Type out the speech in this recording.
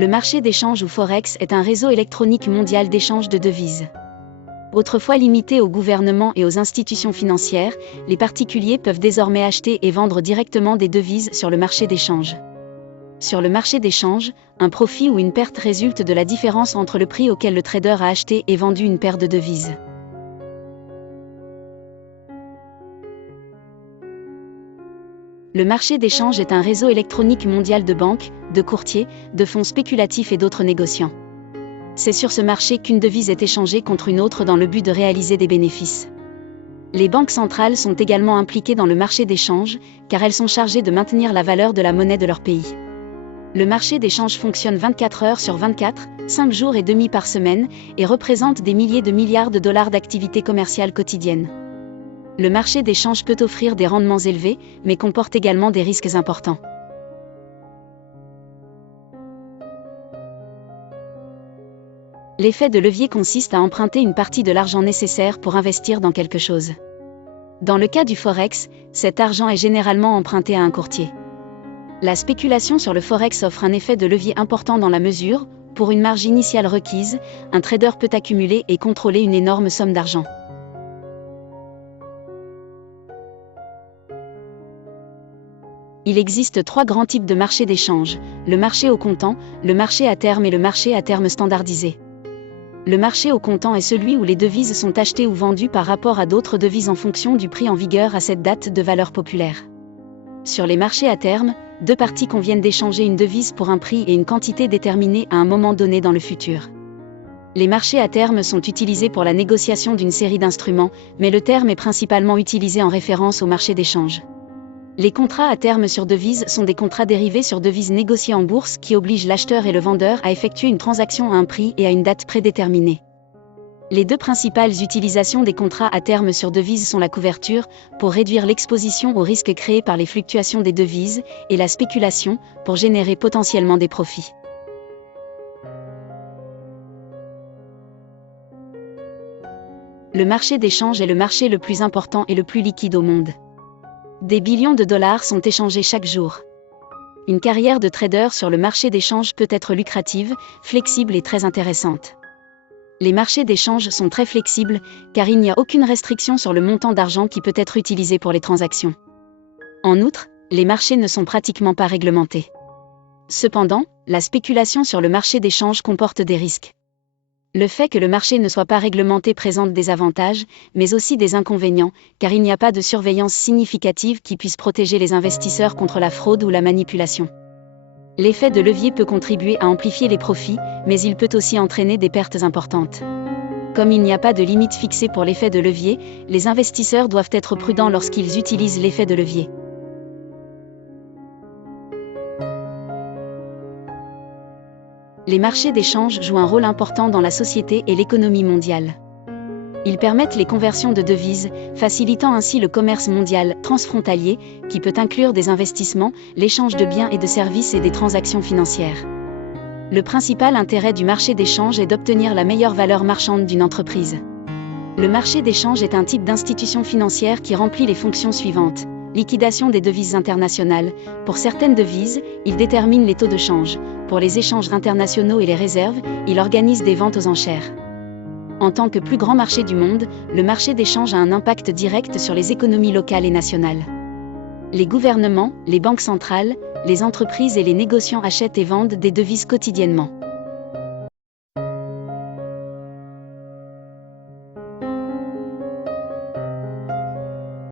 Le marché d'échange ou Forex est un réseau électronique mondial d'échange de devises. Autrefois limité aux gouvernements et aux institutions financières, les particuliers peuvent désormais acheter et vendre directement des devises sur le marché d'échange. Sur le marché d'échange, un profit ou une perte résulte de la différence entre le prix auquel le trader a acheté et vendu une paire de devises. Le marché d'échange est un réseau électronique mondial de banques, de courtiers, de fonds spéculatifs et d'autres négociants. C'est sur ce marché qu'une devise est échangée contre une autre dans le but de réaliser des bénéfices. Les banques centrales sont également impliquées dans le marché d'échange, car elles sont chargées de maintenir la valeur de la monnaie de leur pays. Le marché d'échange fonctionne 24 heures sur 24, 5 jours et demi par semaine, et représente des milliers de milliards de dollars d'activité commerciale quotidienne. Le marché d'échange peut offrir des rendements élevés, mais comporte également des risques importants. L'effet de levier consiste à emprunter une partie de l'argent nécessaire pour investir dans quelque chose. Dans le cas du Forex, cet argent est généralement emprunté à un courtier. La spéculation sur le Forex offre un effet de levier important dans la mesure, pour une marge initiale requise, un trader peut accumuler et contrôler une énorme somme d'argent. Il existe 3 grands types de marchés d'échange, le marché au comptant, le marché à terme et le marché à terme standardisé. Le marché au comptant est celui où les devises sont achetées ou vendues par rapport à d'autres devises en fonction du prix en vigueur à cette date de valeur populaire. Sur les marchés à terme, 2 parties conviennent d'échanger une devise pour un prix et une quantité déterminée à un moment donné dans le futur. Les marchés à terme sont utilisés pour la négociation d'une série d'instruments, mais le terme est principalement utilisé en référence au marché d'échange. Les contrats à terme sur devises sont des contrats dérivés sur devises négociés en bourse qui obligent l'acheteur et le vendeur à effectuer une transaction à un prix et à une date prédéterminée. Les 2 principales utilisations des contrats à terme sur devises sont la couverture, pour réduire l'exposition aux risques créés par les fluctuations des devises, et la spéculation, pour générer potentiellement des profits. Le marché d'échange est le marché le plus important et le plus liquide au monde. Des billions de dollars sont échangés chaque jour. Une carrière de trader sur le marché d'échange peut être lucrative, flexible et très intéressante. Les marchés d'échange sont très flexibles, car il n'y a aucune restriction sur le montant d'argent qui peut être utilisé pour les transactions. En outre, les marchés ne sont pratiquement pas réglementés. Cependant, la spéculation sur le marché d'échange comporte des risques. Le fait que le marché ne soit pas réglementé présente des avantages, mais aussi des inconvénients, car il n'y a pas de surveillance significative qui puisse protéger les investisseurs contre la fraude ou la manipulation. L'effet de levier peut contribuer à amplifier les profits, mais il peut aussi entraîner des pertes importantes. Comme il n'y a pas de limite fixée pour l'effet de levier, les investisseurs doivent être prudents lorsqu'ils utilisent l'effet de levier. Les marchés d'échange jouent un rôle important dans la société et l'économie mondiale. Ils permettent les conversions de devises, facilitant ainsi le commerce mondial transfrontalier, qui peut inclure des investissements, l'échange de biens et de services et des transactions financières. Le principal intérêt du marché d'échange est d'obtenir la meilleure valeur marchande d'une entreprise. Le marché d'échange est un type d'institution financière qui remplit les fonctions suivantes. Liquidation des devises internationales. Pour certaines devises, il détermine les taux de change. Pour les échanges internationaux et les réserves, il organise des ventes aux enchères. En tant que plus grand marché du monde, le marché d'échange a un impact direct sur les économies locales et nationales. Les gouvernements, les banques centrales, les entreprises et les négociants achètent et vendent des devises quotidiennement.